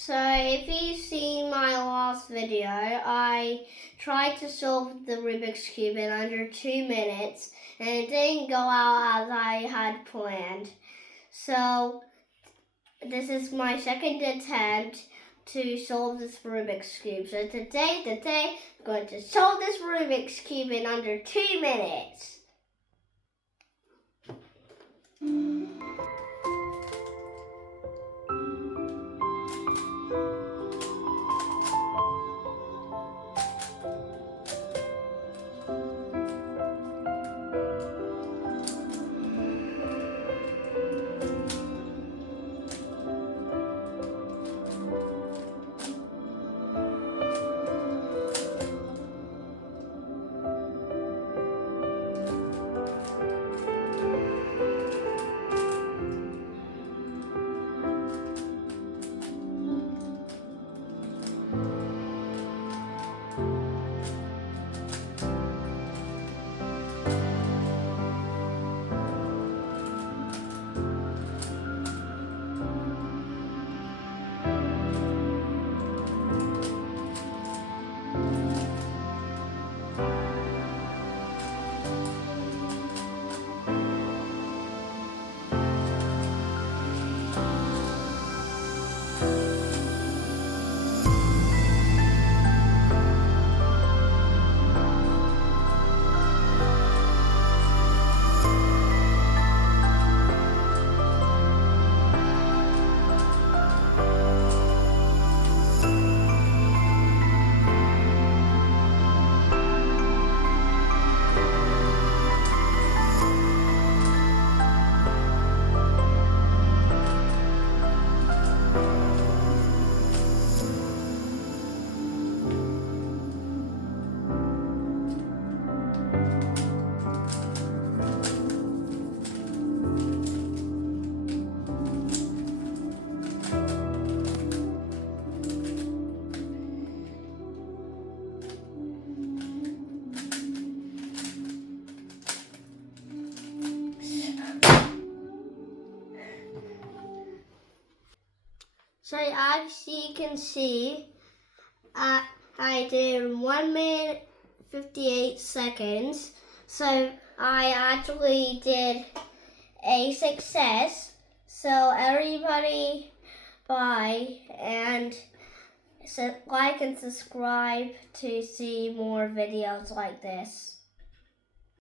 So if you've seen my last video, I tried to solve the Rubik's Cube in under 2 minutes and it didn't go out as I had planned. So this is my second attempt to solve this Rubik's Cube. So today I'm going to solve this Rubik's Cube in under 2 minutes. So as you can see, I did 1 minute 58 seconds. So I actually did a success. So everybody bye and like and subscribe to see more videos like this.